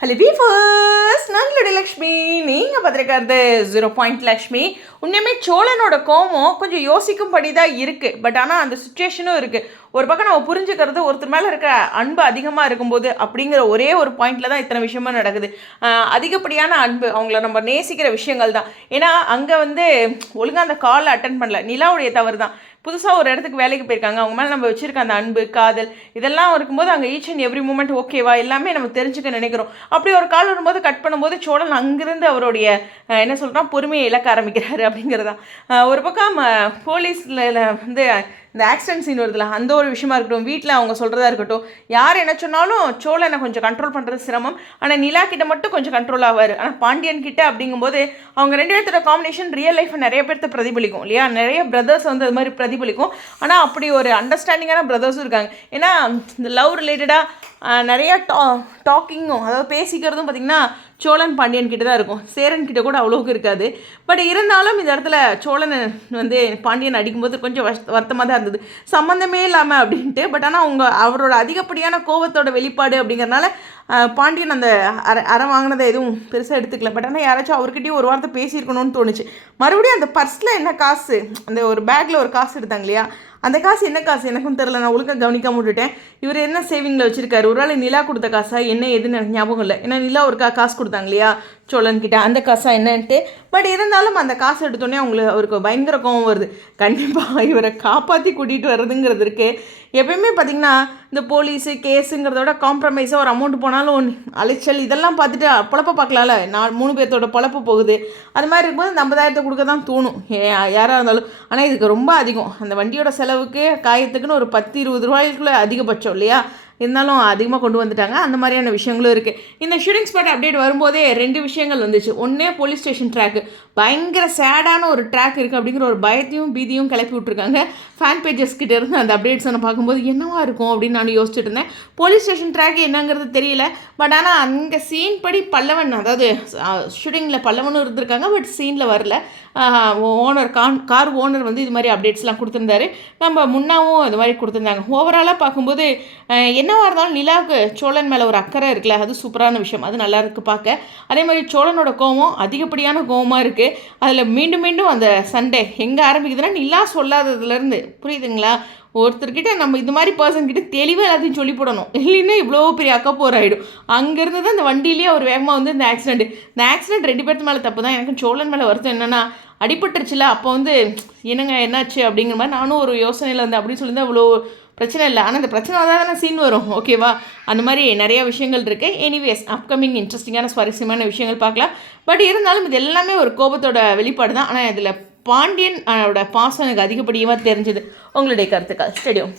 Hello வீஃபர்ஸ் நாங்களுடைய Lakshmi. நீங்கள் பார்த்துருக்கிறது zero point Lakshmi. உண்மையுமே சோழனோட கோமம் கொஞ்சம் யோசிக்கும்படி தான் இருக்குது பட் ஆனால் அந்த சுச்சுவேஷனும் இருக்குது ஒரு பக்கம் நம்ம புரிஞ்சுக்கிறது ஒருத்தர் மேலே இருக்கிற அன்பு அதிகமாக இருக்கும்போது அப்படிங்கிற ஒரே ஒரு பாயிண்டில் தான் இத்தனை விஷயமும் நடக்குது. அதிகப்படியான அன்பு அவங்கள நம்ம நேசிக்கிற விஷயங்கள் தான் ஏன்னா அங்கே வந்து ஒழுங்காக அந்த காலை அட்டன் பண்ணல. நிலாவுடைய தவறு தான் புதுசாக ஒரு இடத்துக்கு வேலைக்கு போயிருக்காங்க. அவங்க மேலே நம்ம வச்சுருக்க அந்த அன்பு காதல் இதெல்லாம் இருக்கும்போது அங்கே ஈச் அண்ட் எவ்ரி மூமெண்ட் ஓகேவா எல்லாமே நம்ம தெரிஞ்சுக்க நினைக்கிறோம். அப்படி ஒரு கால் வரும்போது கட் பண்ணும்போது சோழன் அங்கிருந்து அவருடைய என்ன சொல்கிறான் பொறுமையை இழக்க ஆரம்பிக்கிறாரு அப்படிங்கிறதா ஒரு பக்கம் போலீஸில் வந்து இந்த ஆக்சிடென்ட் சீன் வருதுல அந்த ஒரு விஷயமா இருக்கட்டும் வீட்டில் அவங்க சொல்கிறதா இருக்கட்டும் யார் என்ன சொன்னாலும் சோழனை கொஞ்சம் கண்ட்ரோல் பண்ணுறது சிரமம். ஆனால் நிலா கிட்ட மட்டும் கொஞ்சம் கண்ட்ரோல் ஆவார். ஆனால் பாண்டியன் கிட்ட அப்படிங்கும்போது அவங்க ரெண்டு பேர்த்தோட காம்பினேஷன் ரியல் லைஃப்பை நிறைய பேர்த்த பிரதிபலிக்கும் இல்லையா? நிறைய பிரதர்ஸ் வந்து அது மாதிரி பிரதிபலிக்கும். ஆனால் அப்படி ஒரு அண்டர்ஸ்டாண்டிங்கான பிரதர்ஸும் இருக்காங்க. ஏன்னா இந்த லவ் ரிலேட்டடாக நிறையா டா டாக்கிங்கும் அதாவது பேசிக்கிறதும் பார்த்திங்கன்னா சோழன் பாண்டியன் கிட்ட தான் இருக்கும். சேரன் கிட்ட கூட அவ்வளோக்கு இருக்காது. பட் இருந்தாலும் இந்த இடத்துல சோழன் வந்து பாண்டியன் அடிக்கும்போது கொஞ்சம் வஷ் வருத்தமாக தான் இருந்தது. சம்மந்தமே இல்லாமல் அப்படின்ட்டு பட் ஆனால் அவங்க அவரோட அதிகப்படியான கோவத்தோட வெளிப்பாடு அப்படிங்கிறனால பாண்டியன் அந்த அரை அரை வாங்கினதை எதுவும் பெருசாக எடுத்துக்கல. பட் ஆனால் யாராச்சும் அவர்கிட்டயும் ஒரு வார்த்தை பேசியிருக்கணும்னு தோணுச்சு. மறுபடியும் அந்த பர்ஸில் என்ன காசு? அந்த ஒரு பேக்கில் ஒரு காசு எடுத்தாங்க இல்லையா? அந்த காசு என்ன காசு? எனக்கும் தெரில நான் ஒழுங்காக கவனிக்காம விட்டுட்டேன். இவர் என்ன சேவிங்கில் வச்சுருக்காரு? ஒரு வேளை நிலா கொடுத்த காசா? என்ன எதுன்னு எனக்கு ஞாபகம் இல்லை. ஏன்னா நிலா ஒரு கா காசு கொடுத்தாங்க இல்லையா? சோழன்கிட்ட அந்த காசா என்னன்ட்டு. பட் இருந்தாலும் அந்த காசு எடுத்தோடனே அவங்களுக்கு அவருக்கு பயங்கர கோவம் வருது. கண்டிப்பாக இவரை காப்பாற்றி கூட்டிகிட்டு வர்றதுங்கிறது இருக்குது எப்பயுமே பார்த்தீங்கன்னா இந்த போலீஸு கேஸுங்கிறதோட காம்ப்ரமைஸாக ஒரு அமௌண்ட் போனாலும் அலைச்சல் இதெல்லாம் பார்த்துட்டு பொழப்ப பார்க்கலாம்ல நான் மூணு பேர்த்தோட பொழப்பு போகுது. அது மாதிரி இருக்கும்போது இந்த ஐம்பதாயிரத்தை கொடுக்க தான் தோணும். ஏ- யாராக இருந்தாலும். ஆனால் இதுக்கு ரொம்ப அதிகம். அந்த வண்டியோட செலவுக்கு காயத்துக்குன்னு ஒரு பத்து இருபது ரூபாய்க்குள்ளே அதிகபட்சம் இல்லையா? இருந்தாலும் அதிகமாக கொண்டு வந்துட்டாங்க. அந்த மாதிரியான விஷயங்களும் இருக்குது இந்த ஷூட்டிங் ஸ்பாட் அப்டேட் வரும்போதே ரெண்டு விஷயங்கள் வந்துச்சு. ஒன்றே போலீஸ் ஸ்டேஷன் ட்ராக்கு பயங்கர சேடான ஒரு ட்ராக் இருக்குது அப்படிங்கிற ஒரு பயத்தையும் பீதியும் கிளப்பி விட்ருக்காங்க ஃபேன் பேஜஸ் கிட்டே இருந்து அந்த அப்டேட்ஸை நான் பார்க்கும்போது என்னவா இருக்கும் அப்படின்னு நான் யோசிச்சுட்டு இருந்தேன். போலீஸ் ஸ்டேஷன் ட்ராக் என்னங்கிறது தெரியல. பட் ஆனால் அங்கே சீன் படி பல்லவன் அதாவது ஷூட்டிங்கில் பல்லவனும் இருந்திருக்காங்க. பட் சீனில் வரல. ஓனர் கான் கார் ஓனர் வந்து இது மாதிரி அப்டேட்ஸ்லாம் கொடுத்துருந்தாரு. நம்ம முன்னாவும் இது மாதிரி கொடுத்துருந்தாங்க. ஓவராலாக பார்க்கும்போது என்ன என்னவாக இருந்தாலும் நிலாவுக்கு சோழன் மேலே ஒரு அக்கறை இருக்குல்ல அது சூப்பரான விஷயம். அது நல்லா இருக்கு பார்க்க. அதே மாதிரி சோழனோட கோவம் அதிகப்படியான கோவமாக இருக்குது அதில் மீண்டும் மீண்டும் அந்த சண்டே எங்கே ஆரம்பிக்குதுன்னா நிலா சொல்லாததுலேருந்து புரியுதுங்களா? ஒருத்தர்கிட்ட நம்ம இது மாதிரி பர்சன் கிட்ட தெளிவாக எல்லாத்தையும் சொல்லி போடணும். இல்லைன்னா இவ்வளோ பெரிய அக்கப்போர் ஆகிடும் அங்கேருந்து தான் அந்த வண்டியிலேயே அவர் வேகமாக வந்து இந்த ஆக்சிடென்ட் இந்த ஆக்சிடென்ட் ரெண்டு பேர்த்து மேலே தப்பு தான் எனக்கு சோழன் மேலே வருத்தம் என்னென்னா அடிபட்டுருச்சுல அப்போ வந்து என்னங்க என்னாச்சு அப்படிங்கிற மாதிரி நானும் ஒரு யோசனையில் இருந்தேன். அப்படின்னு சொல்லியிருந்தேன் அவ்வளோ இவ்வளோ பிரச்சனை இல்லை. ஆனால் இந்த பிரச்சனை தான் தானே சீன் வரும். ஓகேவா அந்த மாதிரி நிறைய விஷயங்கள் இருக்குது எனிவேஸ் அப்கமிங் இன்ட்ரெஸ்டிங்கான சுவாரஸ்யமான விஷயங்கள் பார்க்கலாம். பட் இருந்தாலும் இது எல்லாமே ஒரு கோபத்தோட வெளிப்பாடு தான். ஆனால் இதில் பாண்டியன் அவரோட பாசம் எனக்கு அதிகப்படியமாக தெரிஞ்சது. உங்களுடைய கருத்துக்கள். ஸ்டேடியம்